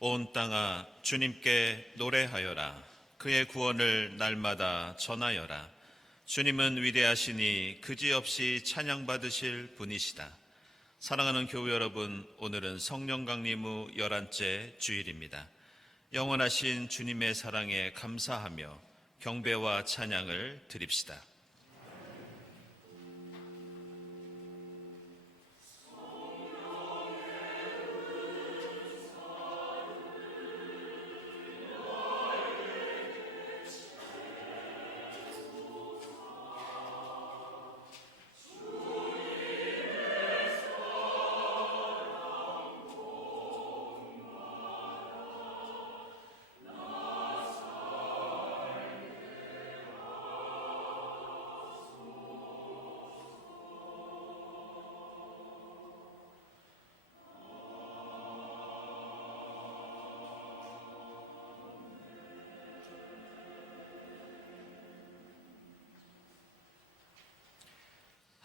온 땅아 주님께 노래하여라. 그의 구원을 날마다 전하여라. 주님은 위대하시니 그지없이 찬양받으실 분이시다. 사랑하는 교회 여러분, 오늘은 성령 강림 후 11째 주일입니다. 영원하신 주님의 사랑에 감사하며 경배와 찬양을 드립시다.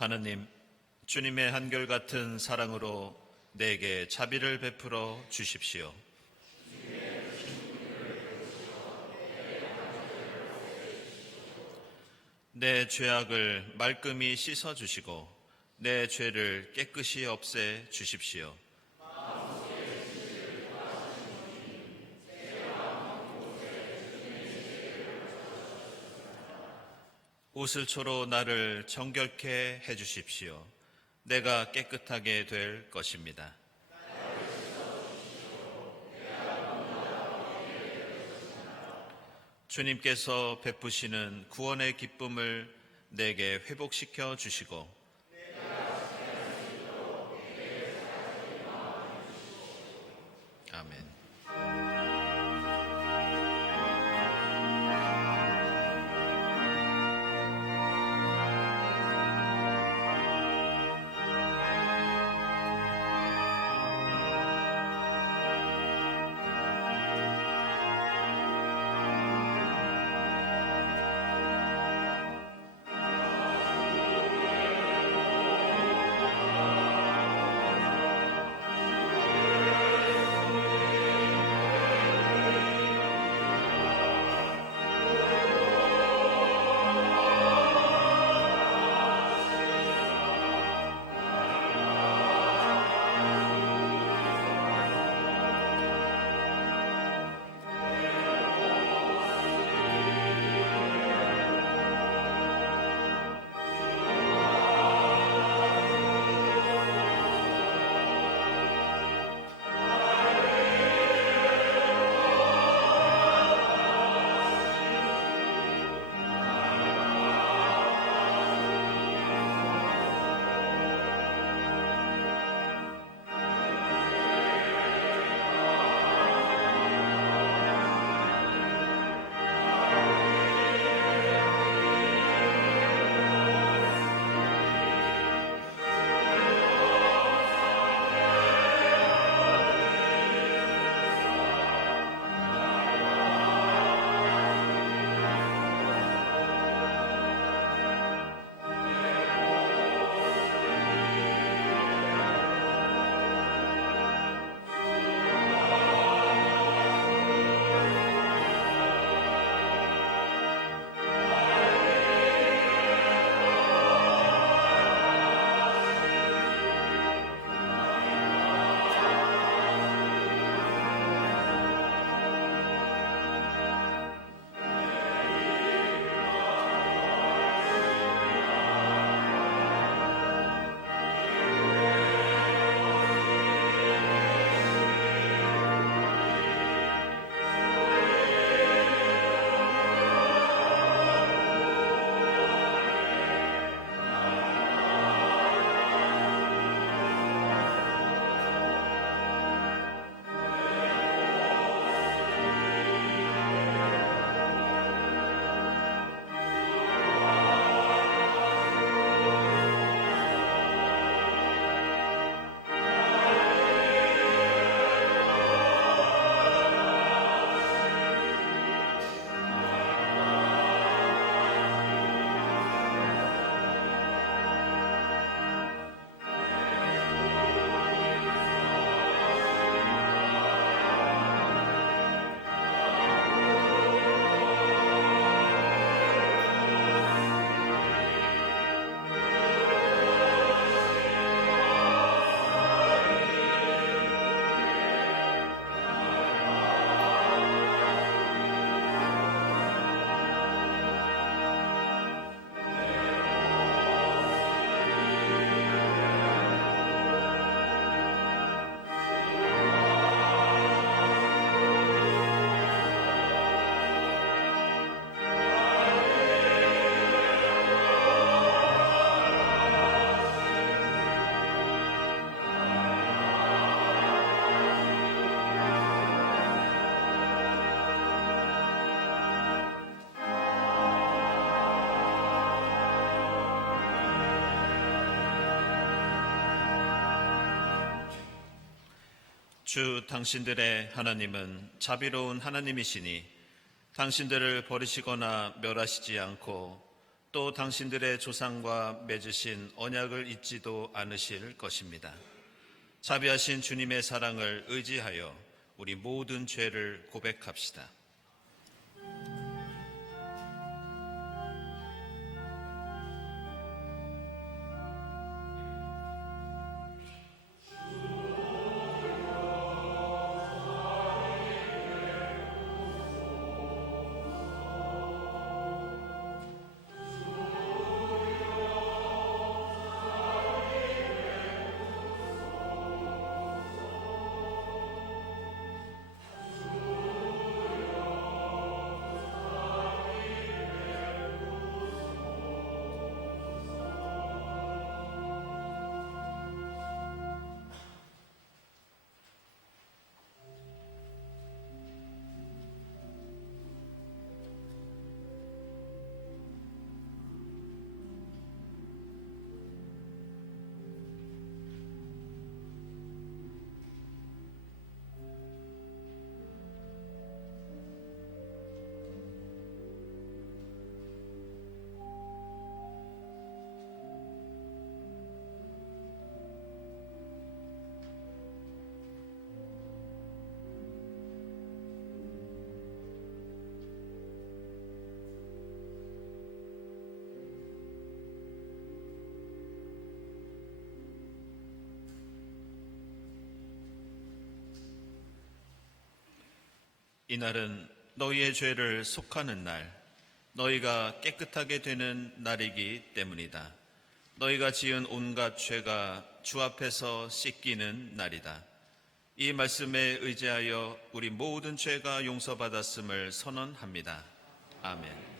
하느님, 주님의 한결같은 사랑으로 내게 자비를 베풀어 주십시오. 내 죄악을 말끔히 씻어 주시고 내 죄를 깨끗이 없애 주십시오. 우슬초로 나를 정결케 해주십시오. 내가 깨끗하게 될 것입니다. 주님께서 베푸시는 구원의 기쁨을 내게 회복시켜 주시고 아멘. 주 당신들의 하나님은 자비로운 하나님이시니 당신들을 버리시거나 멸하시지 않고 또 당신들의 조상과 맺으신 언약을 잊지도 않으실 것입니다. 자비하신 주님의 사랑을 의지하여 우리 모든 죄를 고백합시다. 이날은 너희의 죄를 속하는 날, 너희가 깨끗하게 되는 날이기 때문이다. 너희가 지은 온갖 죄가 주 앞에서 씻기는 날이다. 이 말씀에 의지하여 우리 모든 죄가 용서받았음을 선언합니다. 아멘.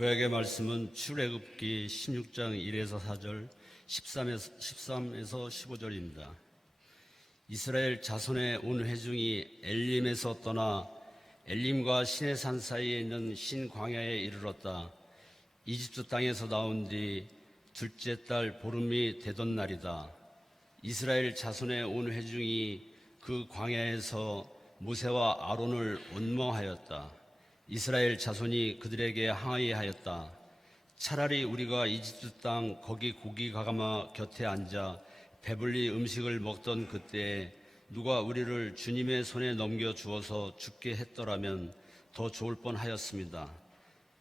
구약의 말씀은 출애굽기 16장 1에서 4절, 13에서 15절입니다. 이스라엘 자손의 온 회중이 엘림에서 떠나 엘림과 시내산 사이에 있는 신 광야에 이르렀다. 이집트 땅에서 나온 뒤 둘째 달 보름이 되던 날이다. 이스라엘 자손의 온 회중이 그 광야에서 모세와 아론을 원망하였다. 이스라엘 자손이 그들에게 항의하였다. 차라리 우리가 이집트 땅 거기 고기 가마마 곁에 앉아 배불리 음식을 먹던 그때에 누가 우리를 주님의 손에 넘겨주어서 죽게 했더라면 더 좋을 뻔하였습니다.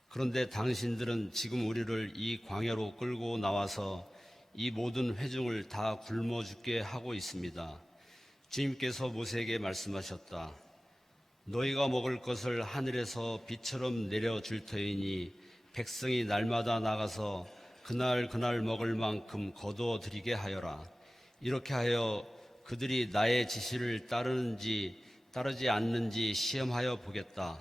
그런데 당신들은 지금 우리를 이 광야로 끌고 나와서 이 모든 회중을 다 굶어 죽게 하고 있습니다. 주님께서 모세에게 말씀하셨다. 너희가 먹을 것을 하늘에서 비처럼 내려줄 터이니 백성이 날마다 나가서 그날 먹을 만큼 거두어 드리게 하여라. 이렇게 하여 그들이 나의 지시를 따르는지 따르지 않는지 시험하여 보겠다.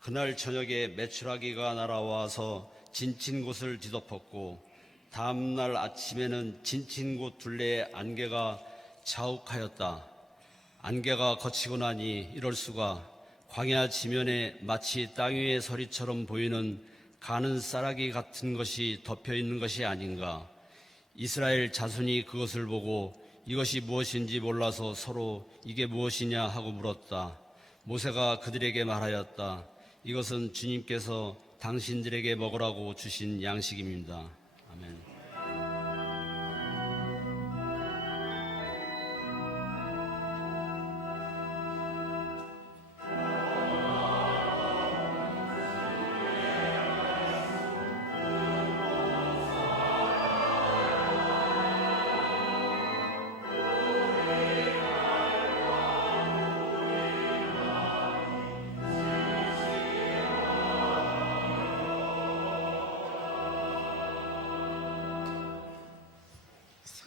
그날 저녁에 메추라기가 날아와서 진친 곳을 뒤덮었고 다음 날 아침에는 진친 곳 둘레에 안개가 자욱하였다. 안개가 거치고 나니 이럴 수가 광야 지면에 마치 땅 위의 서리처럼 보이는 가는 쌀아기 같은 것이 덮여 있는 것이 아닌가. 이스라엘 자손이 그것을 보고 이것이 무엇인지 몰라서 서로 이게 무엇이냐 하고 물었다. 모세가 그들에게 말하였다. 이것은 주님께서 당신들에게 먹으라고 주신 양식입니다. 아멘.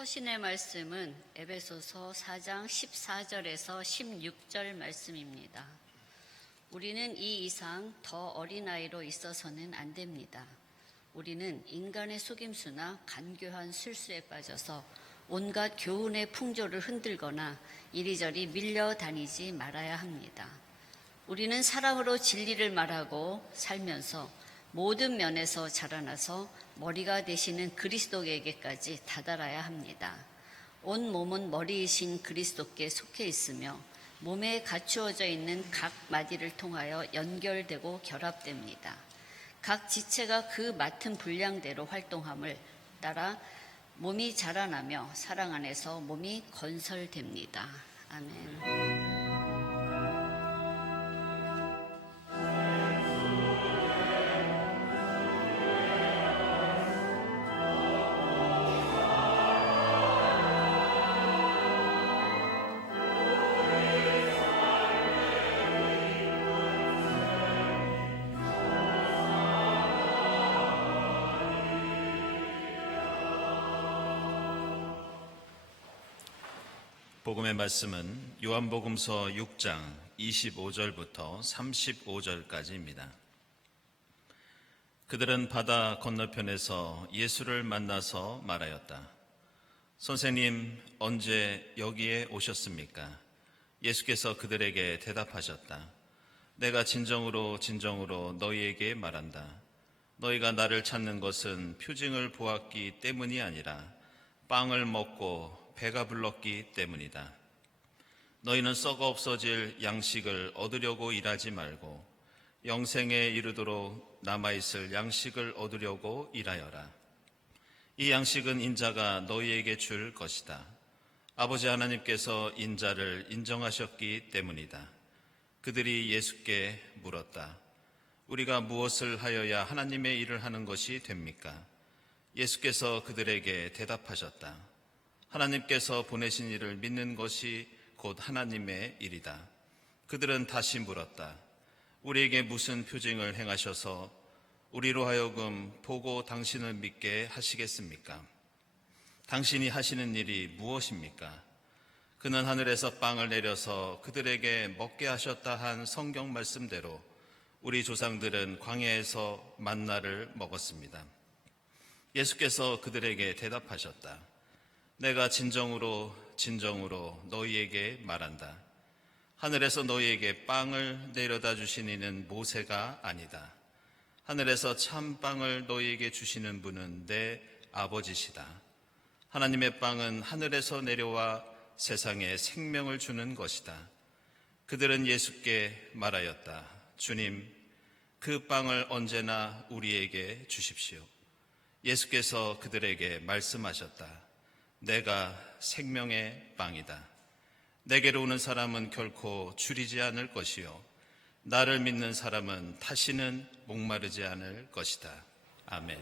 서신의 말씀은 에베소서 4장 14절에서 16절 말씀입니다. 우리는 이 이상 더 어린아이로 있어서는 안 됩니다. 우리는 인간의 속임수나 간교한 술수에 빠져서 온갖 교훈의 풍조를 흔들거나 이리저리 밀려다니지 말아야 합니다. 우리는 사랑으로 진리를 말하고 살면서 모든 면에서 자라나서 머리가 되시는 그리스도에게까지 다다라야 합니다. 온 몸은 머리이신 그리스도께 속해 있으며 몸에 갖추어져 있는 각 마디를 통하여 연결되고 결합됩니다. 각 지체가 그 맡은 분량대로 활동함을 따라 몸이 자라나며 사랑 안에서 몸이 건설됩니다. 아멘. 복음의 말씀은 요한복음서 6장 25절부터 35절까지입니다. 그들은 바다 건너편에서 예수를 만나서 말하였다. 선생님, 언제 여기에 오셨습니까? 예수께서 그들에게 대답하셨다. 내가 진정으로 너희에게 말한다. 너희가 나를 찾는 것은 표징을 보았기 때문이 아니라 빵을 먹고 배가 불렀기 때문이다. 너희는 썩어 없어질 양식을 얻으려고 일하지 말고 영생에 이르도록 남아있을 양식을 얻으려고 일하여라. 이 양식은 인자가 너희에게 줄 것이다. 아버지 하나님께서 인자를 인정하셨기 때문이다. 그들이 예수께 물었다. 우리가 무엇을 하여야 하나님의 일을 하는 것이 됩니까? 예수께서 그들에게 대답하셨다. 하나님께서 보내신 이를 믿는 것이 곧 하나님의 일이다. 그들은 다시 물었다. 우리에게 무슨 표징을 행하셔서 우리로 하여금 보고 당신을 믿게 하시겠습니까? 당신이 하시는 일이 무엇입니까? 그는 하늘에서 빵을 내려서 그들에게 먹게 하셨다 한 성경 말씀대로 우리 조상들은 광야에서 만나를 먹었습니다. 예수께서 그들에게 대답하셨다. 내가 진정으로 너희에게 말한다. 하늘에서 너희에게 빵을 내려다 주신 이는 모세가 아니다. 하늘에서 참빵을 너희에게 주시는 분은 내 아버지시다. 하나님의 빵은 하늘에서 내려와 세상에 생명을 주는 것이다. 그들은 예수께 말하였다. 주님, 그 빵을 언제나 우리에게 주십시오. 예수께서 그들에게 말씀하셨다. 내가 생명의 빵이다. 내게로 오는 사람은 결코 줄이지 않을 것이요 나를 믿는 사람은 다시는 목마르지 않을 것이다. 아멘.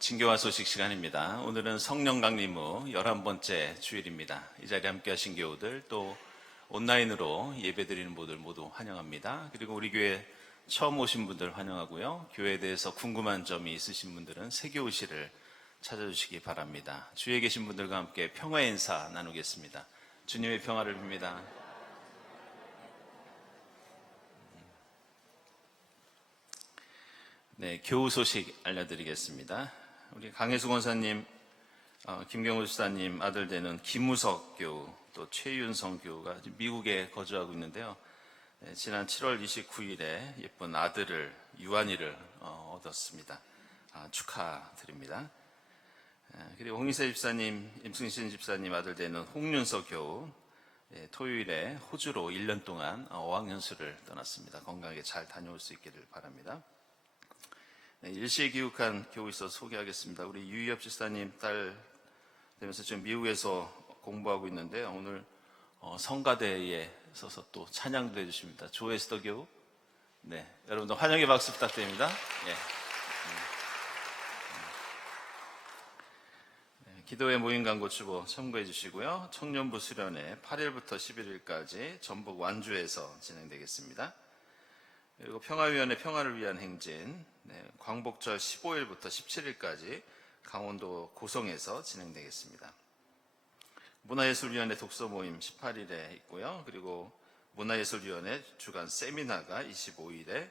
진교와 소식 시간입니다. 오늘은 성령 강림 후 11번째 주일입니다. 이 자리에 함께 하신 교우들 또 온라인으로 예배드리는 분들 모두 환영합니다. 그리고 우리 교회 처음 오신 분들 환영하고요. 교회에 대해서 궁금한 점이 있으신 분들은 세교우실을 찾아주시기 바랍니다. 주위에 계신 분들과 함께 평화의 인사 나누겠습니다. 주님의 평화를 빕니다. 네, 교우 소식 알려드리겠습니다. 우리 강혜수 권사님, 김경우 집사님 아들 되는 김우석 교우, 또 최윤성 교우가 미국에 거주하고 있는데요. 네, 지난 7월 29일에 예쁜 아들을, 유한이를 얻었습니다. 축하드립니다. 그리고 홍희세 집사님, 임승신 집사님 아들 되는 홍윤석 교우, 토요일에 호주로 1년 동안 어학연수를 떠났습니다. 건강하게 잘 다녀올 수 있기를 바랍니다. 일시에 귀국한 교우 있어서 소개하겠습니다. 우리 유희엽 집사님 딸 되면서 지금 미국에서 공부하고 있는데요. 오늘 성가대에 서서 또 찬양도 해주십니다. 조에스더 교우. 네, 여러분들 환영의 박수 부탁드립니다. 예. 기도회 모임 광고 주보 참고해 주시고요. 청년부 수련회 8일부터 11일까지 전북 완주에서 진행되겠습니다. 그리고 평화위원회 평화를 위한 행진, 광복절 15일부터 17일까지 강원도 고성에서 진행되겠습니다. 문화예술위원회 독서 모임 18일에 있고요. 그리고 문화예술위원회 주간 세미나가 25일에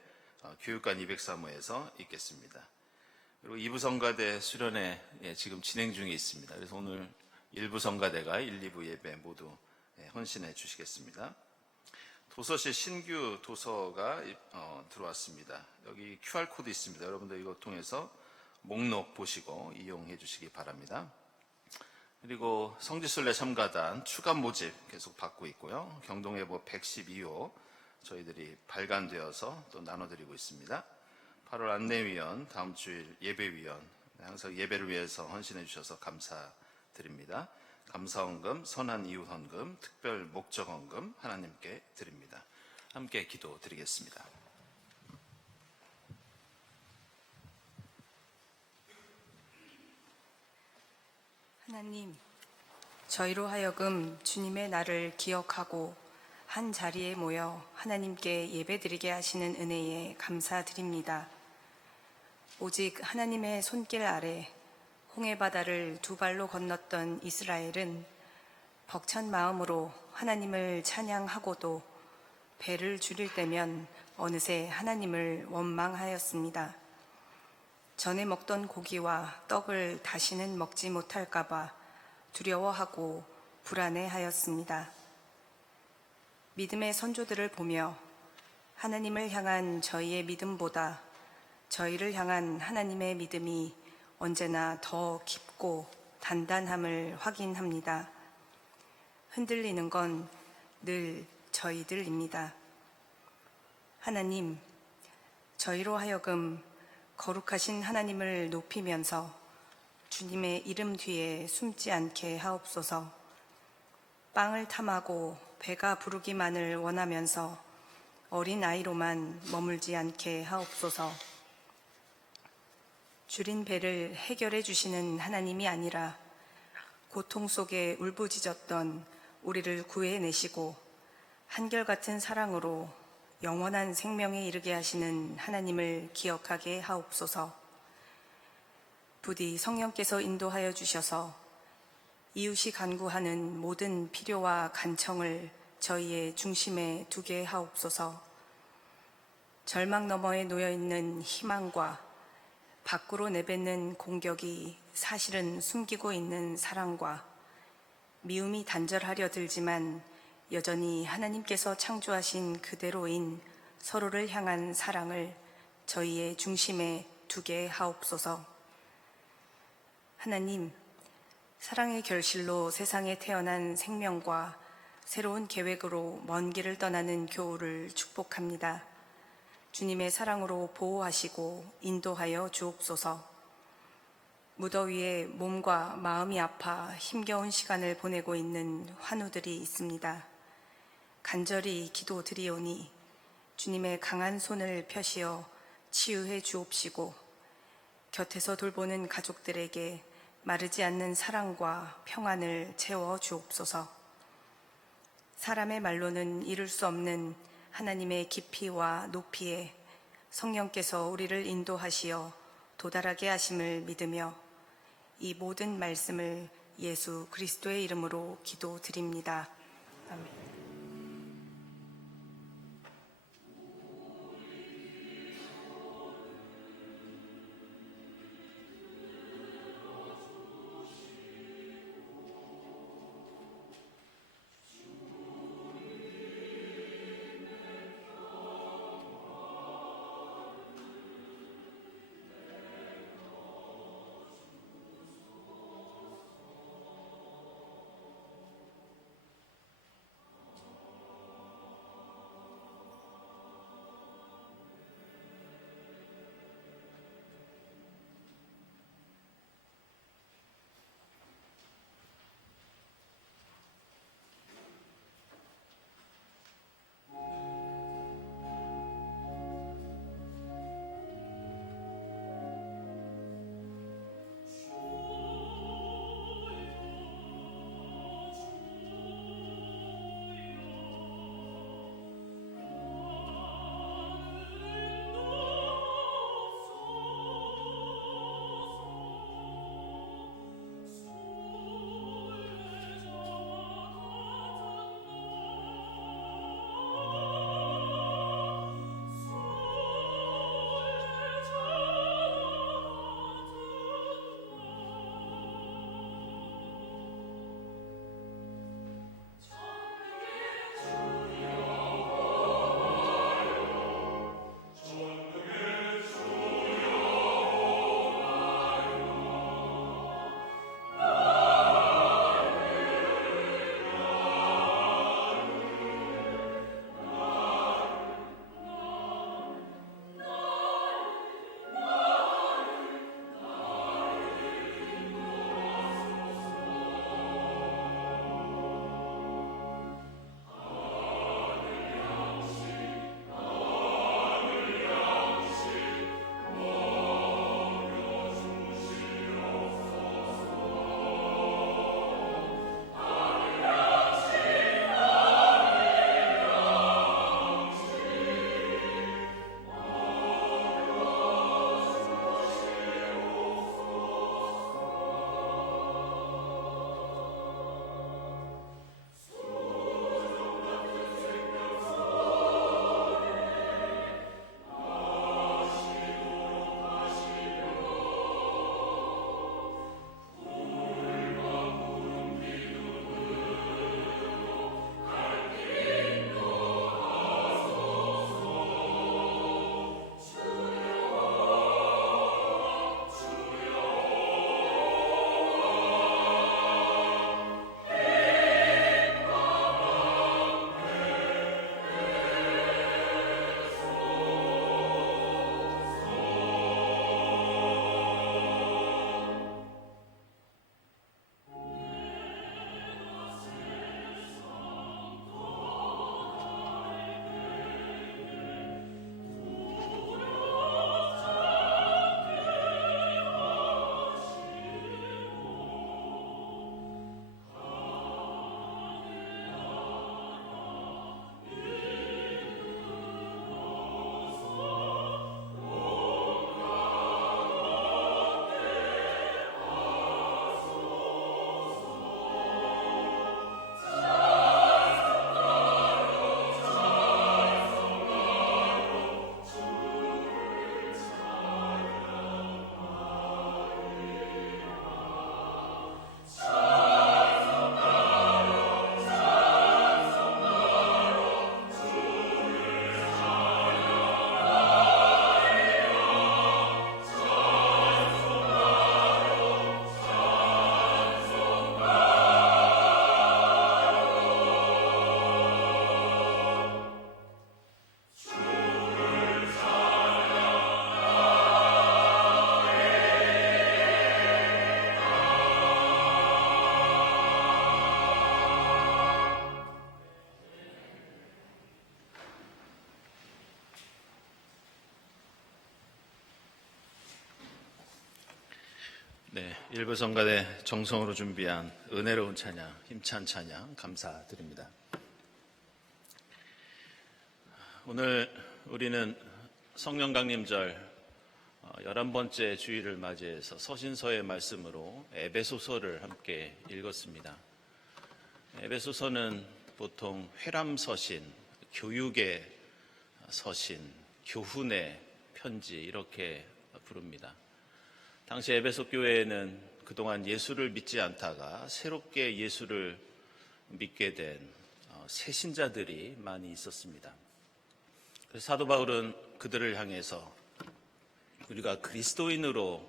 교육관 203호에서 있겠습니다. 그리고 2부 성가대 수련회 지금 진행 중에 있습니다. 그래서 오늘 1부 성가대가 1, 2부 예배 모두 헌신해 주시겠습니다. 도서실 신규 도서가 들어왔습니다. 여기 QR코드 있습니다. 여러분들 이거 통해서 목록 보시고 이용해 주시기 바랍니다. 그리고 성지순례 참가단 추가 모집 계속 받고 있고요. 경동예보 112호 저희들이 발간되어서 또 나눠드리고 있습니다. 8월 안내위원, 다음 주일 예배위원, 항상 예배를 위해서 헌신해 주셔서 감사드립니다. 감사헌금, 선한이웃헌금, 특별 목적헌금 하나님께 드립니다. 함께 기도드리겠습니다. 하나님, 저희로 하여금 주님의 날을 기억하고 한 자리에 모여 하나님께 예배드리게 하시는 은혜에 감사드립니다. 오직 하나님의 손길 아래 홍해바다를 두 발로 건넜던 이스라엘은 벅찬 마음으로 하나님을 찬양하고도 배를 줄일 때면 어느새 하나님을 원망하였습니다. 전에 먹던 고기와 떡을 다시는 먹지 못할까봐 두려워하고 불안해하였습니다. 믿음의 선조들을 보며 하나님을 향한 저희의 믿음보다 저희를 향한 하나님의 믿음이 언제나 더 깊고 단단함을 확인합니다. 흔들리는 건 늘 저희들입니다. 하나님, 저희로 하여금 거룩하신 하나님을 높이면서 주님의 이름 뒤에 숨지 않게 하옵소서. 빵을 탐하고 배가 부르기만을 원하면서 어린 아이로만 머물지 않게 하옵소서. 줄인 배를 해결해 주시는 하나님이 아니라 고통 속에 울부짖었던 우리를 구해내시고 한결같은 사랑으로 영원한 생명에 이르게 하시는 하나님을 기억하게 하옵소서. 부디 성령께서 인도하여 주셔서 이웃이 간구하는 모든 필요와 간청을 저희의 중심에 두게 하옵소서. 절망 너머에 놓여있는 희망과 밖으로 내뱉는 공격이 사실은 숨기고 있는 사랑과 미움이 단절하려 들지만 여전히 하나님께서 창조하신 그대로인 서로를 향한 사랑을 저희의 중심에 두게 하옵소서. 하나님, 사랑의 결실로 세상에 태어난 생명과 새로운 계획으로 먼 길을 떠나는 교우를 축복합니다. 주님의 사랑으로 보호하시고 인도하여 주옵소서. 무더위에 몸과 마음이 아파 힘겨운 시간을 보내고 있는 환우들이 있습니다. 간절히 기도드리오니 주님의 강한 손을 펴시어 치유해 주옵시고 곁에서 돌보는 가족들에게 마르지 않는 사랑과 평안을 채워 주옵소서. 사람의 말로는 이룰 수 없는 하나님의 깊이와 높이에 성령께서 우리를 인도하시어 도달하게 하심을 믿으며 이 모든 말씀을 예수 그리스도의 이름으로 기도드립니다. 아멘. 네, 일부 성가대 정성으로 준비한 은혜로운 찬양, 힘찬 찬양 감사드립니다. 오늘 우리는 성령 강림절 11번째 주일을 맞이해서 서신서의 말씀으로 에베소서를 함께 읽었습니다. 에베소서는 보통 회람서신, 교육의 서신, 교훈의 편지 이렇게 부릅니다. 당시 에베소 교회에는 그동안 예수를 믿지 않다가 새롭게 예수를 믿게 된 새 신자들이 많이 있었습니다. 그래서 사도 바울은 그들을 향해서 우리가 그리스도인으로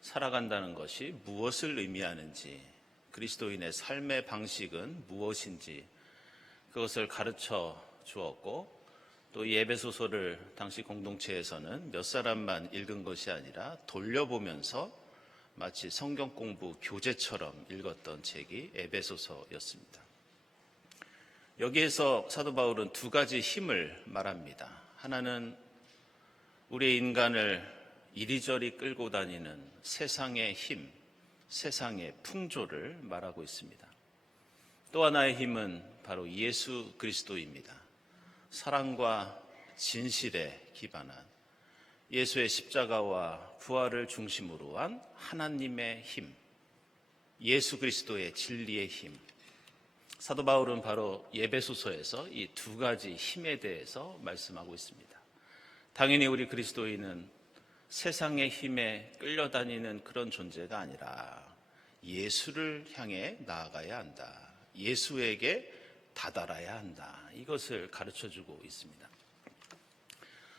살아간다는 것이 무엇을 의미하는지, 그리스도인의 삶의 방식은 무엇인지 그것을 가르쳐 주었고, 또 이 에베소서를 당시 공동체에서는 몇 사람만 읽은 것이 아니라 돌려보면서 마치 성경 공부 교재처럼 읽었던 책이 에베소서였습니다. 여기에서 사도 바울은 두 가지 힘을 말합니다. 하나는 우리 인간을 이리저리 끌고 다니는 세상의 힘, 세상의 풍조를 말하고 있습니다. 또 하나의 힘은 바로 예수 그리스도입니다. 사랑과 진실에 기반한 예수의 십자가와 부활을 중심으로 한 하나님의 힘, 예수 그리스도의 진리의 힘. 사도 바울은 바로 에베소서에서 이 두 가지 힘에 대해서 말씀하고 있습니다. 당연히 우리 그리스도인은 세상의 힘에 끌려다니는 그런 존재가 아니라 예수를 향해 나아가야 한다. 예수에게 다다라야 한다. 이것을 가르쳐주고 있습니다.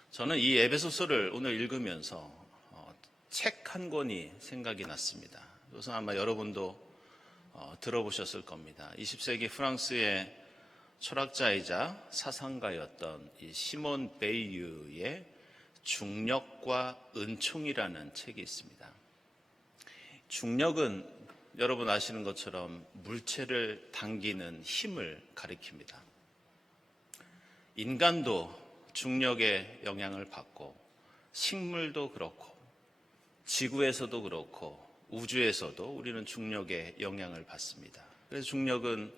저는 이 에베소서를 오늘 읽으면서 책 한 권이 생각이 났습니다. 이것은 아마 여러분도 들어보셨을 겁니다. 20세기 프랑스의 철학자이자 사상가였던 이 시몬 베이유의 중력과 은총이라는 책이 있습니다. 중력은 여러분 아시는 것처럼 물체를 당기는 힘을 가리킵니다. 인간도 중력의 영향을 받고, 식물도 그렇고, 지구에서도 그렇고, 우주에서도 우리는 중력의 영향을 받습니다. 그래서 중력은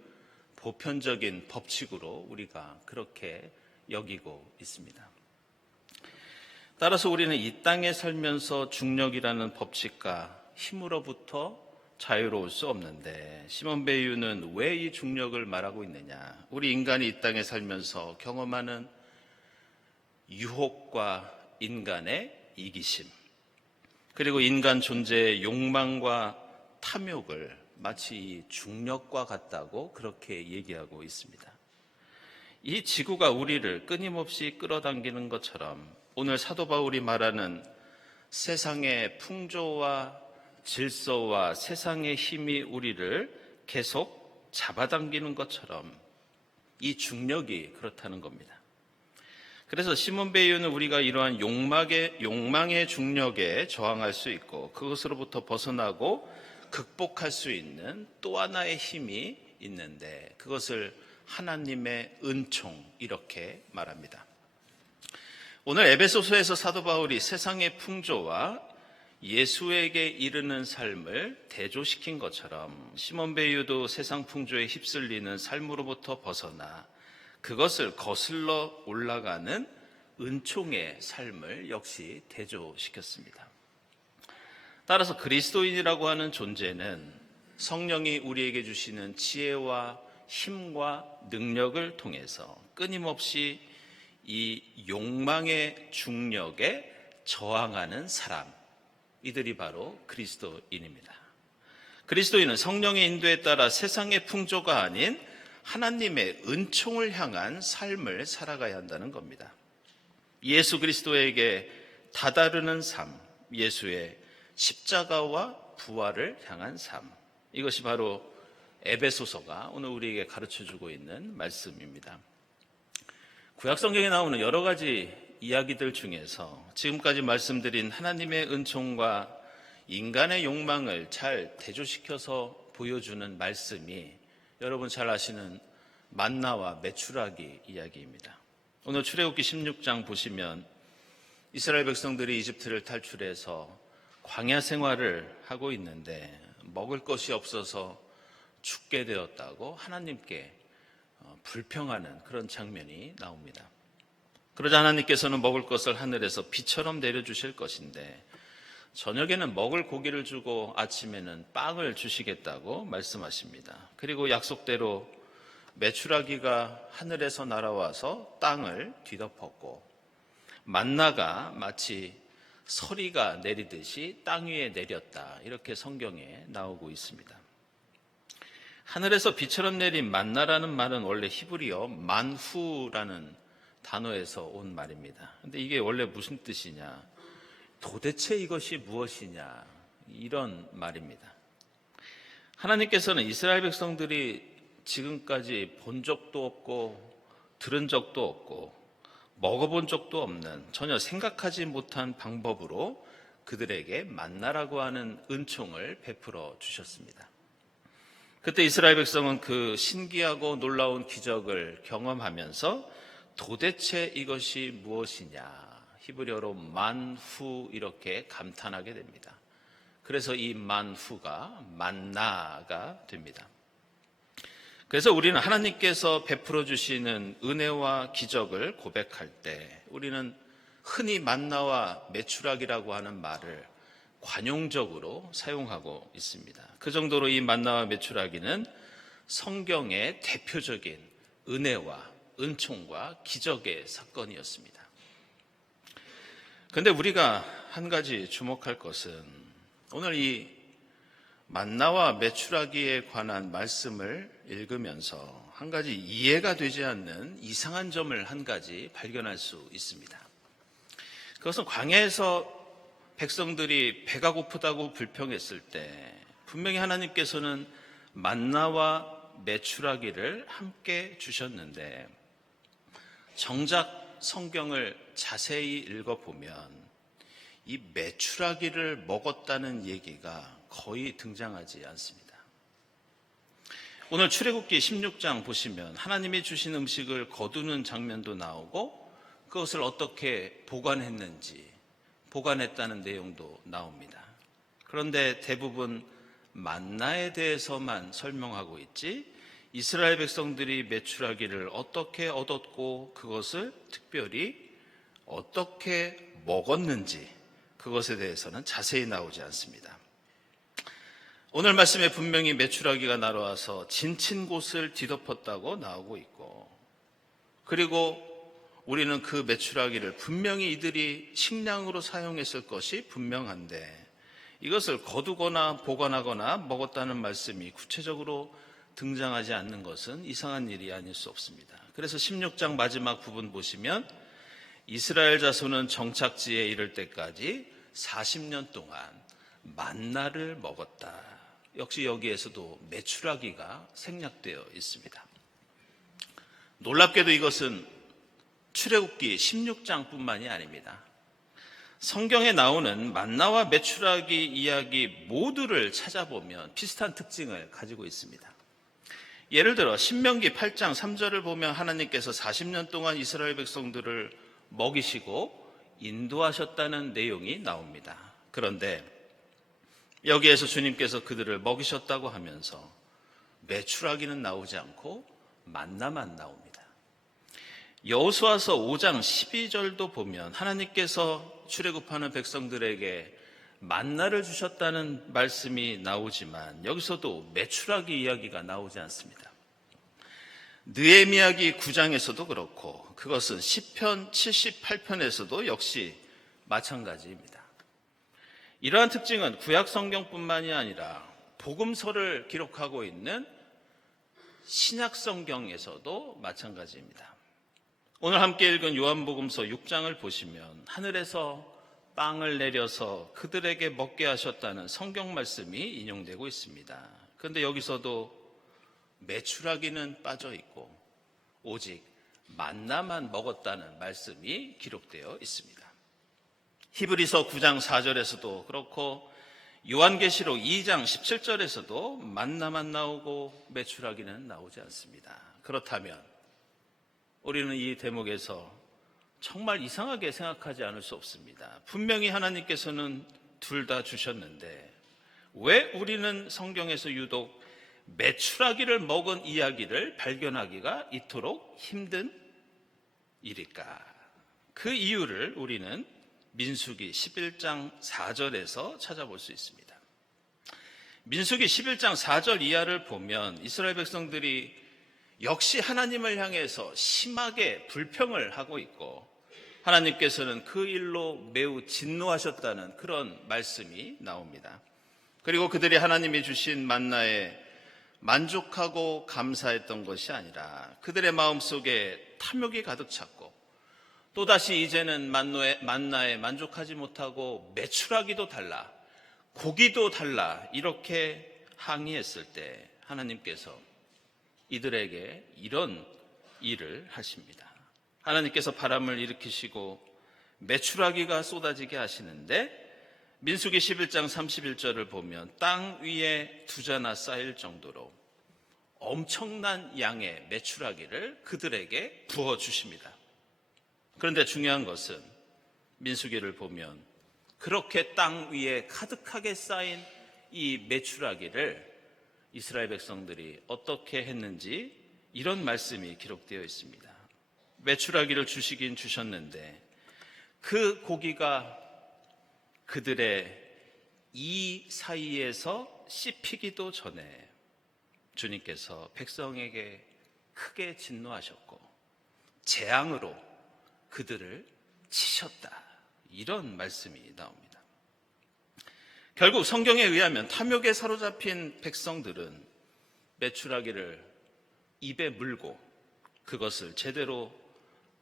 보편적인 법칙으로 우리가 그렇게 여기고 있습니다. 따라서 우리는 이 땅에 살면서 중력이라는 법칙과 힘으로부터 자유로울 수 없는데, 시몬 베이유는 왜 이 중력을 말하고 있느냐? 우리 인간이 이 땅에 살면서 경험하는 유혹과 인간의 이기심, 그리고 인간 존재의 욕망과 탐욕을 마치 이 중력과 같다고 그렇게 얘기하고 있습니다. 이 지구가 우리를 끊임없이 끌어당기는 것처럼 오늘 사도 바울이 말하는 세상의 풍조와 질서와 세상의 힘이 우리를 계속 잡아당기는 것처럼 이 중력이 그렇다는 겁니다. 그래서 시몬 베이유는 우리가 이러한 욕망의 중력에 저항할 수 있고, 그것으로부터 벗어나고 극복할 수 있는 또 하나의 힘이 있는데, 그것을 하나님의 은총 이렇게 말합니다. 오늘 에베소서에서 사도 바울이 세상의 풍조와 예수에게 이르는 삶을 대조시킨 것처럼 시몬 베이유도 세상 풍조에 휩쓸리는 삶으로부터 벗어나 그것을 거슬러 올라가는 은총의 삶을 역시 대조시켰습니다. 따라서 그리스도인이라고 하는 존재는 성령이 우리에게 주시는 지혜와 힘과 능력을 통해서 끊임없이 이 욕망의 중력에 저항하는 사람, 이들이 바로 그리스도인입니다. 그리스도인은 성령의 인도에 따라 세상의 풍조가 아닌 하나님의 은총을 향한 삶을 살아가야 한다는 겁니다. 예수 그리스도에게 다다르는 삶, 예수의 십자가와 부활을 향한 삶, 이것이 바로 에베소서가 오늘 우리에게 가르쳐주고 있는 말씀입니다. 구약성경에 나오는 여러 가지 이야기들 중에서 지금까지 말씀드린 하나님의 은총과 인간의 욕망을 잘 대조시켜서 보여주는 말씀이 여러분 잘 아시는 만나와 메추라기 이야기입니다. 오늘 출애굽기 16장 보시면 이스라엘 백성들이 이집트를 탈출해서 광야 생활을 하고 있는데 먹을 것이 없어서 죽게 되었다고 하나님께 불평하는 그런 장면이 나옵니다. 그러자 하나님께서는 먹을 것을 하늘에서 비처럼 내려주실 것인데 저녁에는 먹을 고기를 주고 아침에는 빵을 주시겠다고 말씀하십니다. 그리고 약속대로 메추라기가 하늘에서 날아와서 땅을 뒤덮었고 만나가 마치 서리가 내리듯이 땅 위에 내렸다. 이렇게 성경에 나오고 있습니다. 하늘에서 비처럼 내린 만나라는 말은 원래 히브리어 만후라는 단어에서 온 말입니다. 근데 이게 원래 무슨 뜻이냐? 도대체 이것이 무엇이냐? 이런 말입니다. 하나님께서는 이스라엘 백성들이 지금까지 본 적도 없고 들은 적도 없고 먹어본 적도 없는 전혀 생각하지 못한 방법으로 그들에게 만나라고 하는 은총을 베풀어 주셨습니다. 그때 이스라엘 백성은 그 신기하고 놀라운 기적을 경험하면서 도대체 이것이 무엇이냐? 히브리어로 만후 이렇게 감탄하게 됩니다. 그래서 이 만후가 만나가 됩니다. 그래서 우리는 하나님께서 베풀어 주시는 은혜와 기적을 고백할 때 우리는 흔히 만나와 메추라기라고 하는 말을 관용적으로 사용하고 있습니다. 그 정도로 이 만나와 메추라기는 성경의 대표적인 은혜와 은총과 기적의 사건이었습니다. 그런데 우리가 한 가지 주목할 것은 오늘 이 만나와 메추라기에 관한 말씀을 읽으면서 한 가지 이해가 되지 않는 이상한 점을 한 가지 발견할 수 있습니다. 그것은 광야에서 백성들이 배가 고프다고 불평했을 때 분명히 하나님께서는 만나와 메추라기를 함께 주셨는데 정작 성경을 자세히 읽어보면 이 메추라기를 먹었다는 얘기가 거의 등장하지 않습니다. 오늘 출애굽기 16장 보시면 하나님이 주신 음식을 거두는 장면도 나오고 그것을 어떻게 보관했다는 내용도 나옵니다. 그런데 대부분 만나에 대해서만 설명하고 있지 이스라엘 백성들이 메추라기를 어떻게 얻었고 그것을 특별히 어떻게 먹었는지 그것에 대해서는 자세히 나오지 않습니다. 오늘 말씀에 분명히 메추라기가 날아와서 진친 곳을 뒤덮었다고 나오고 있고 그리고 우리는 그 메추라기를 분명히 이들이 식량으로 사용했을 것이 분명한데 이것을 거두거나 보관하거나 먹었다는 말씀이 구체적으로 등장하지 않는 것은 이상한 일이 아닐 수 없습니다. 그래서 16장 마지막 부분 보시면 이스라엘 자손은 정착지에 이를 때까지 40년 동안 만나를 먹었다. 역시 여기에서도 메추라기가 생략되어 있습니다. 놀랍게도 이것은 출애굽기 16장뿐만이 아닙니다. 성경에 나오는 만나와 메추라기 이야기 모두를 찾아보면 비슷한 특징을 가지고 있습니다. 예를 들어 신명기 8장 3절을 보면 하나님께서 40년 동안 이스라엘 백성들을 먹이시고 인도하셨다는 내용이 나옵니다. 그런데 여기에서 주님께서 그들을 먹이셨다고 하면서 메추라기는 나오지 않고 만나만 나옵니다. 여호수아서 5장 12절도 보면 하나님께서 출애굽하는 백성들에게 만나를 주셨다는 말씀이 나오지만 여기서도 메추라기 이야기가 나오지 않습니다. 느헤미야기 9장에서도 그렇고 그것은 시편 78편에서도 역시 마찬가지입니다. 이러한 특징은 구약 성경뿐만이 아니라 복음서를 기록하고 있는 신약 성경에서도 마찬가지입니다. 오늘 함께 읽은 요한복음서 6장을 보시면 하늘에서 빵을 내려서 그들에게 먹게 하셨다는 성경 말씀이 인용되고 있습니다. 그런데 여기서도 메추라기는 빠져 있고 오직 만나만 먹었다는 말씀이 기록되어 있습니다. 히브리서 9장 4절에서도 그렇고 요한계시록 2장 17절에서도 만나만 나오고 메추라기는 나오지 않습니다. 그렇다면 우리는 이 대목에서 정말 이상하게 생각하지 않을 수 없습니다. 분명히 하나님께서는 둘 다 주셨는데 왜 우리는 성경에서 유독 메추라기를 먹은 이야기를 발견하기가 이토록 힘든 일일까? 그 이유를 우리는 민수기 11장 4절에서 찾아볼 수 있습니다. 민수기 11장 4절 이하를 보면 이스라엘 백성들이 역시 하나님을 향해서 심하게 불평을 하고 있고 하나님께서는 그 일로 매우 진노하셨다는 그런 말씀이 나옵니다. 그리고 그들이 하나님이 주신 만나에 만족하고 감사했던 것이 아니라 그들의 마음속에 탐욕이 가득 찼고 또다시 이제는 만나에 만족하지 못하고 메추라기도 달라, 고기도 달라 이렇게 항의했을 때 하나님께서 이들에게 이런 일을 하십니다. 하나님께서 바람을 일으키시고 메추라기가 쏟아지게 하시는데 민수기 11장 31절을 보면 땅 위에 두자나 쌓일 정도로 엄청난 양의 메추라기를 그들에게 부어주십니다. 그런데 중요한 것은 민수기를 보면 그렇게 땅 위에 가득하게 쌓인 이 메추라기를 이스라엘 백성들이 어떻게 했는지 이런 말씀이 기록되어 있습니다. 메추라기를 주시긴 주셨는데 그 고기가 그들의 이 사이에서 씹히기도 전에 주님께서 백성에게 크게 진노하셨고 재앙으로 그들을 치셨다. 이런 말씀이 나옵니다. 결국 성경에 의하면 탐욕에 사로잡힌 백성들은 메추라기를 입에 물고 그것을 제대로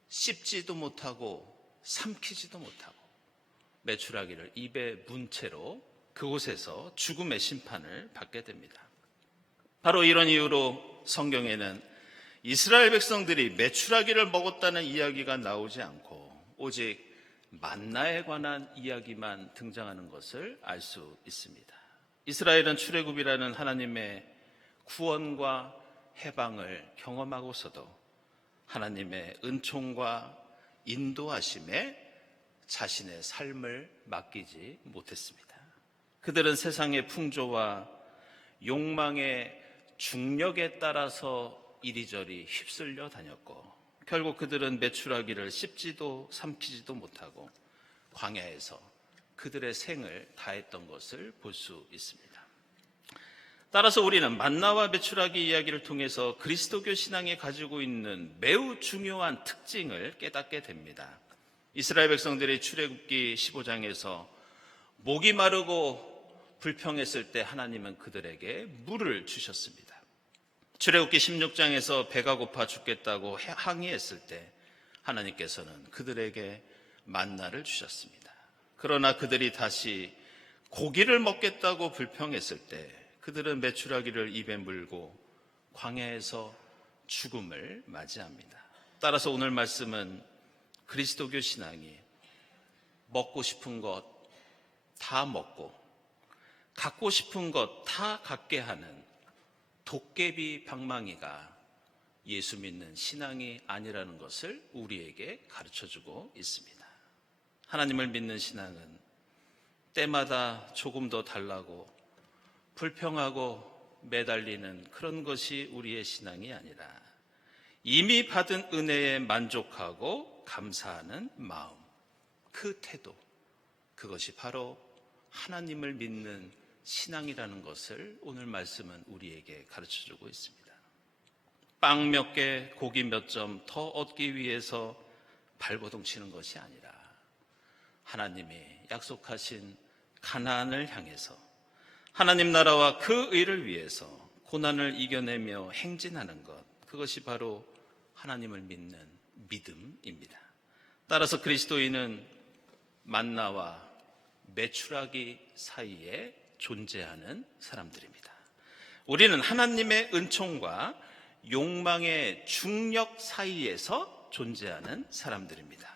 씹지도 못하고 삼키지도 못하고 메추라기를 입에 문 채로 그곳에서 죽음의 심판을 받게 됩니다. 바로 이런 이유로 성경에는 이스라엘 백성들이 메추라기를 먹었다는 이야기가 나오지 않고 오직 만나에 관한 이야기만 등장하는 것을 알 수 있습니다. 이스라엘은 출애굽이라는 하나님의 구원과 해방을 경험하고서도 하나님의 은총과 인도하심에 자신의 삶을 맡기지 못했습니다. 그들은 세상의 풍조와 욕망의 중력에 따라서 이리저리 휩쓸려 다녔고 결국 그들은 메추라기를 씹지도 삼키지도 못하고 광야에서 그들의 생을 다했던 것을 볼 수 있습니다. 따라서 우리는 만나와 메추라기 이야기를 통해서 그리스도교 신앙이 가지고 있는 매우 중요한 특징을 깨닫게 됩니다. 이스라엘 백성들이 출애굽기 15장에서 목이 마르고 불평했을 때 하나님은 그들에게 물을 주셨습니다. 출애굽기 16장에서 배가 고파 죽겠다고 항의했을 때 하나님께서는 그들에게 만나를 주셨습니다. 그러나 그들이 다시 고기를 먹겠다고 불평했을 때 그들은 메추라기를 입에 물고 광야에서 죽음을 맞이합니다. 따라서 오늘 말씀은 그리스도교 신앙이 먹고 싶은 것 다 먹고 갖고 싶은 것 다 갖게 하는 도깨비 방망이가 예수 믿는 신앙이 아니라는 것을 우리에게 가르쳐주고 있습니다. 하나님을 믿는 신앙은 때마다 조금 더 달라고 불평하고 매달리는 그런 것이 우리의 신앙이 아니라 이미 받은 은혜에 만족하고 감사하는 마음, 그 태도, 그것이 바로 하나님을 믿는 신앙이라는 것을 오늘 말씀은 우리에게 가르쳐주고 있습니다. 빵 몇 개, 고기 몇 점 더 얻기 위해서 발버둥 치는 것이 아니라 하나님이 약속하신 가나안을 향해서 하나님 나라와 그 의를 위해서 고난을 이겨내며 행진하는 것, 그것이 바로 하나님을 믿는 믿음입니다. 따라서 그리스도인은 만나와 메추라기 사이에 존재하는 사람들입니다. 우리는 하나님의 은총과 욕망의 중력 사이에서 존재하는 사람들입니다.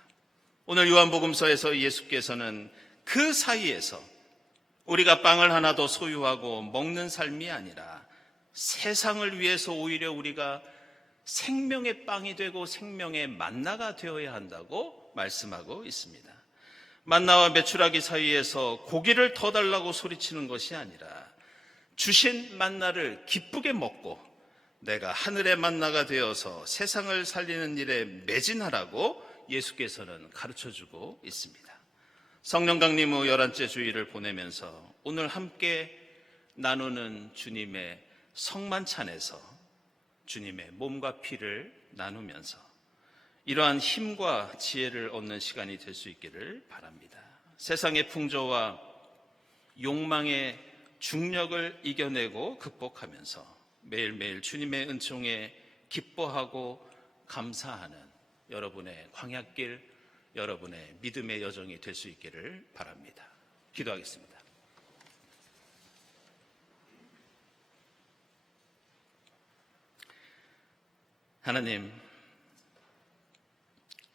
오늘 요한복음서에서 예수께서는 그 사이에서 우리가 빵을 하나 더 소유하고 먹는 삶이 아니라 세상을 위해서 오히려 우리가 생명의 빵이 되고 생명의 만나가 되어야 한다고 말씀하고 있습니다. 만나와 메추라기 사이에서 고기를 더 달라고 소리치는 것이 아니라 주신 만나를 기쁘게 먹고 내가 하늘의 만나가 되어서 세상을 살리는 일에 매진하라고 예수께서는 가르쳐주고 있습니다. 성령 강림 후 11째 주일을 보내면서 오늘 함께 나누는 주님의 성만찬에서 주님의 몸과 피를 나누면서 이러한 힘과 지혜를 얻는 시간이 될 수 있기를 바랍니다. 세상의 풍조와 욕망의 중력을 이겨내고 극복하면서 매일매일 주님의 은총에 기뻐하고 감사하는 여러분의 광야길, 여러분의 믿음의 여정이 될 수 있기를 바랍니다. 기도하겠습니다. 하나님,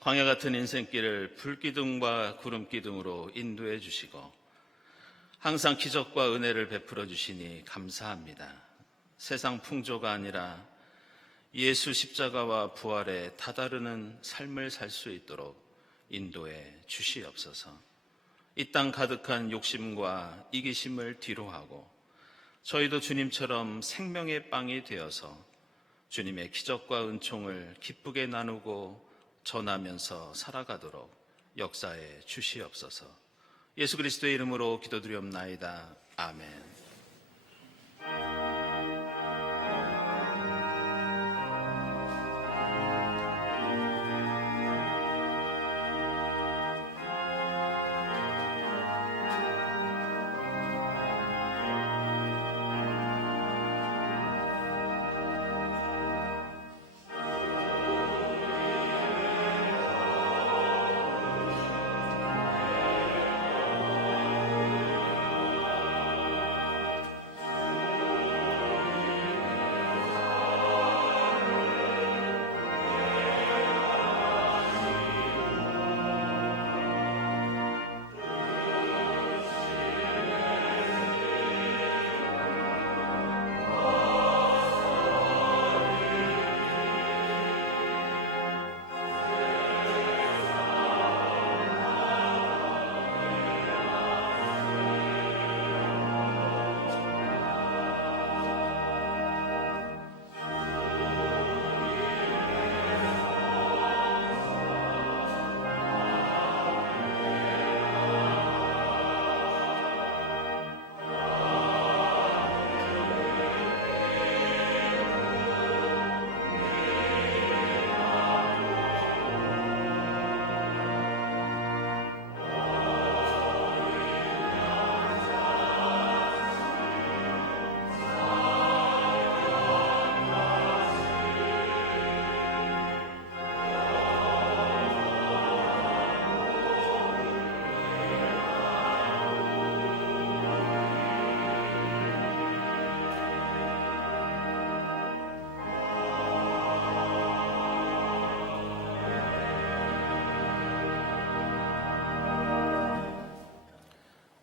광야 같은 인생길을 불기둥과 구름기둥으로 인도해 주시고 항상 기적과 은혜를 베풀어 주시니 감사합니다. 세상 풍조가 아니라 예수 십자가와 부활에 다다르는 삶을 살 수 있도록 인도해 주시옵소서. 이 땅 가득한 욕심과 이기심을 뒤로하고 저희도 주님처럼 생명의 빵이 되어서 주님의 기적과 은총을 기쁘게 나누고 전하면서 살아가도록 역사해 주시옵소서. 예수 그리스도의 이름으로 기도드리옵나이다. 아멘.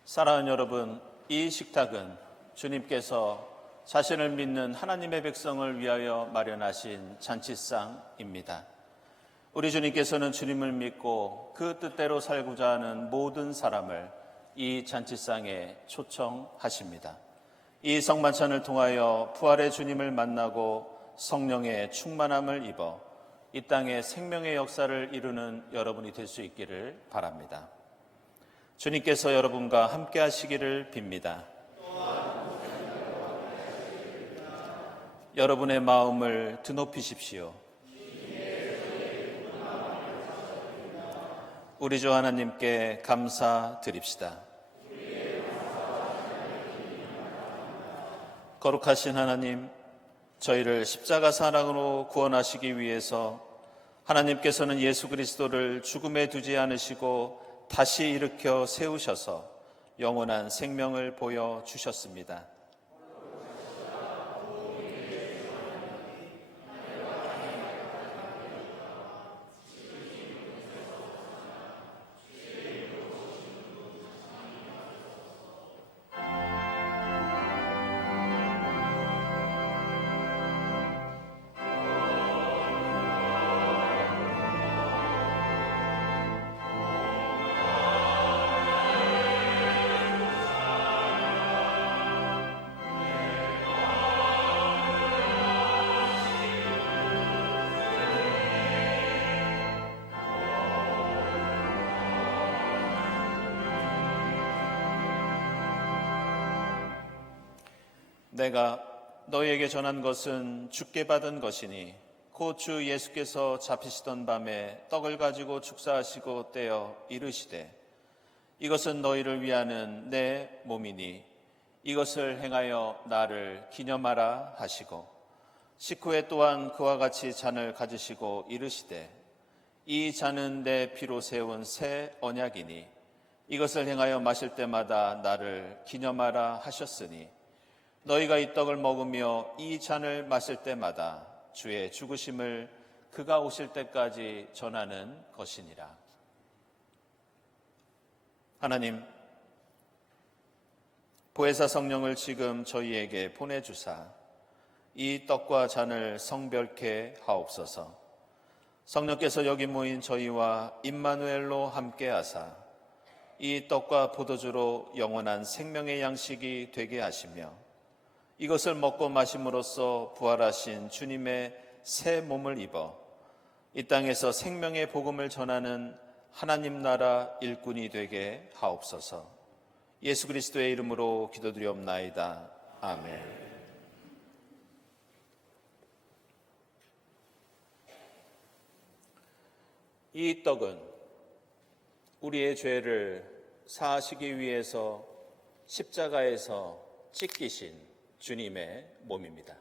사랑하는 여러분, 이 식탁은 주님께서 자신을 믿는 하나님의 백성을 위하여 마련하신 잔치상입니다. 우리 주님께서는 주님을 믿고 그 뜻대로 살고자 하는 모든 사람을 이 잔치상에 초청하십니다. 이 성만찬을 통하여 부활의 주님을 만나고 성령의 충만함을 입어 이 땅에 생명의 역사를 이루는 여러분이 될 수 있기를 바랍니다. 주님께서 여러분과 함께 하시기를 빕니다. 여러분의 마음을 드높이십시오. 우리 주 하나님께 감사드립시다. 거룩하신 하나님, 저희를 십자가 사랑으로 구원하시기 위해서 하나님께서는 예수 그리스도를 죽음에 두지 않으시고 다시 일으켜 세우셔서 영원한 생명을 보여주셨습니다. 내가 너희에게 전한 것은 주께 받은 것이니 곧 주 예수께서 잡히시던 밤에 떡을 가지고 축사하시고 떼어 이르시되 이것은 너희를 위하는 내 몸이니 이것을 행하여 나를 기념하라 하시고 식후에 또한 그와 같이 잔을 가지시고 이르시되 이 잔은 내 피로 세운 새 언약이니 이것을 행하여 마실 때마다 나를 기념하라 하셨으니 너희가 이 떡을 먹으며 이 잔을 마실 때마다 주의 죽으심을 그가 오실 때까지 전하는 것이니라. 하나님, 보혜사 성령을 지금 저희에게 보내주사 이 떡과 잔을 성별케 하옵소서. 성령께서 여기 모인 저희와 임마누엘로 함께하사 이 떡과 포도주로 영원한 생명의 양식이 되게 하시며 이것을 먹고 마심으로써 부활하신 주님의 새 몸을 입어 이 땅에서 생명의 복음을 전하는 하나님 나라 일꾼이 되게 하옵소서. 예수 그리스도의 이름으로 기도드리옵나이다. 아멘. 이 떡은 우리의 죄를 사하시기 위해서 십자가에서 찢기신 주님의 몸입니다.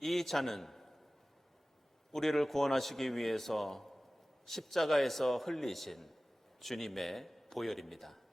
이 잔은 우리를 구원하시기 위해서 십자가에서 흘리신 주님의 보혈입니다.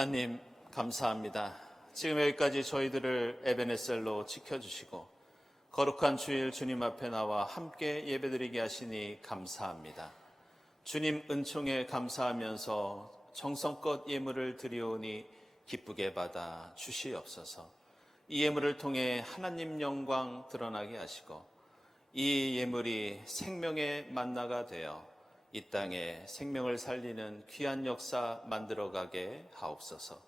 하나님 감사합니다. 지금 여기까지 저희들을 에베네셀로 지켜주시고 거룩한 주일 주님 앞에 나와 함께 예배드리게 하시니 감사합니다. 주님 은총에 감사하면서 정성껏 예물을 드리오니 기쁘게 받아 주시옵소서. 이 예물을 통해 하나님 영광 드러나게 하시고 이 예물이 생명의 만나가 되어 이 땅에 생명을 살리는 귀한 역사 만들어가게 하옵소서.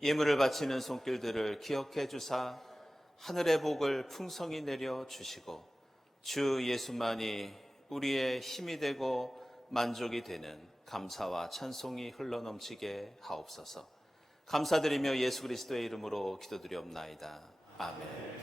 예물을 바치는 손길들을 기억해 주사 하늘의 복을 풍성히 내려 주시고 주 예수만이 우리의 힘이 되고 만족이 되는 감사와 찬송이 흘러넘치게 하옵소서. 감사드리며 예수 그리스도의 이름으로 기도드리옵나이다. 아멘.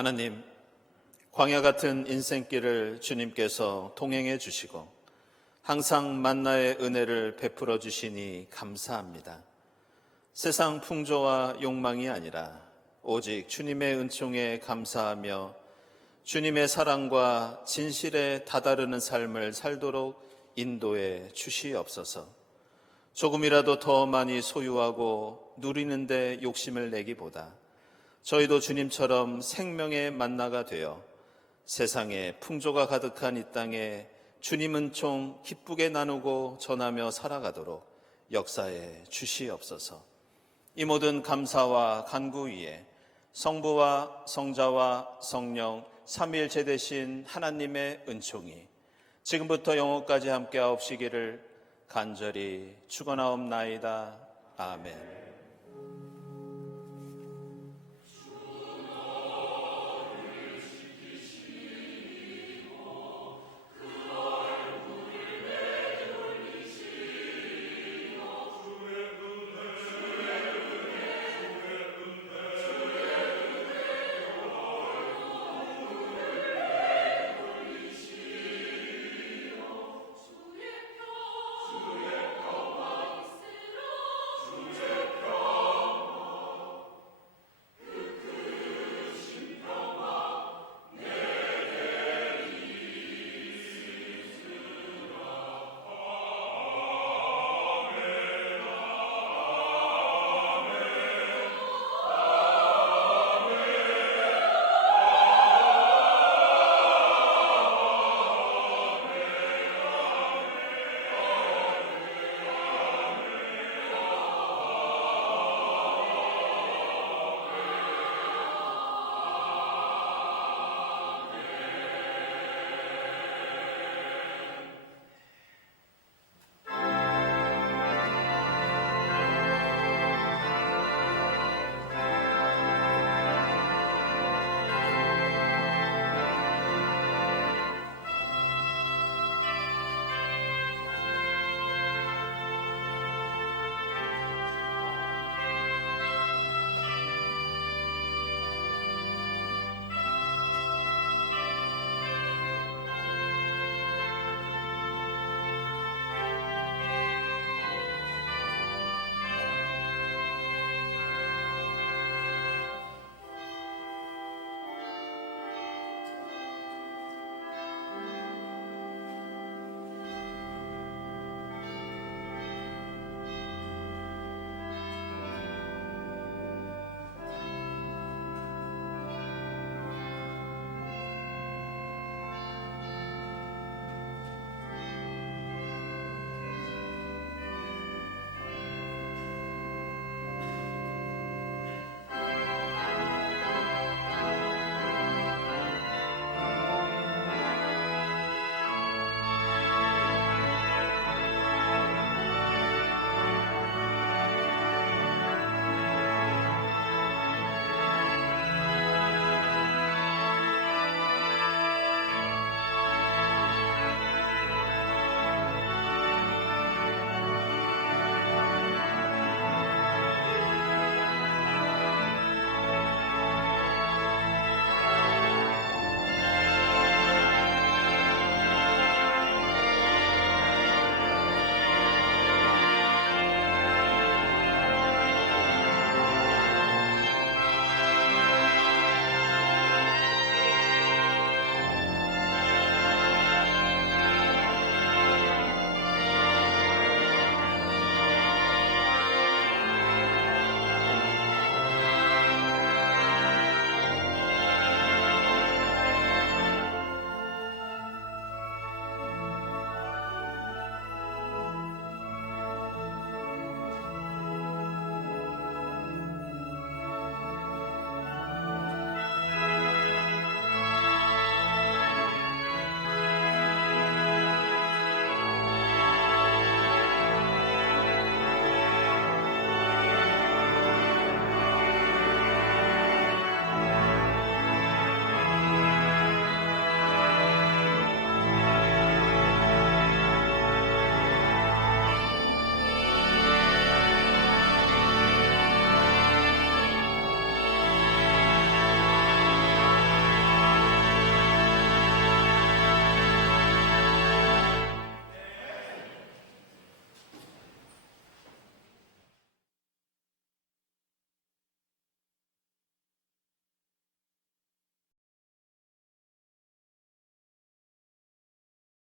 하나님, 광야 같은 인생길을 주님께서 동행해 주시고 항상 만나의 은혜를 베풀어 주시니 감사합니다. 세상 풍조와 욕망이 아니라 오직 주님의 은총에 감사하며 주님의 사랑과 진실에 다다르는 삶을 살도록 인도해 주시옵소서. 조금이라도 더 많이 소유하고 누리는데 욕심을 내기보다 저희도 주님처럼 생명의 만나가 되어 세상에 풍조가 가득한 이 땅에 주님 은총 기쁘게 나누고 전하며 살아가도록 역사해 주시옵소서. 이 모든 감사와 간구 위에 성부와 성자와 성령 삼위일체 되신 하나님의 은총이 지금부터 영원까지 함께하옵시기를 간절히 축원하옵나이다. 아멘.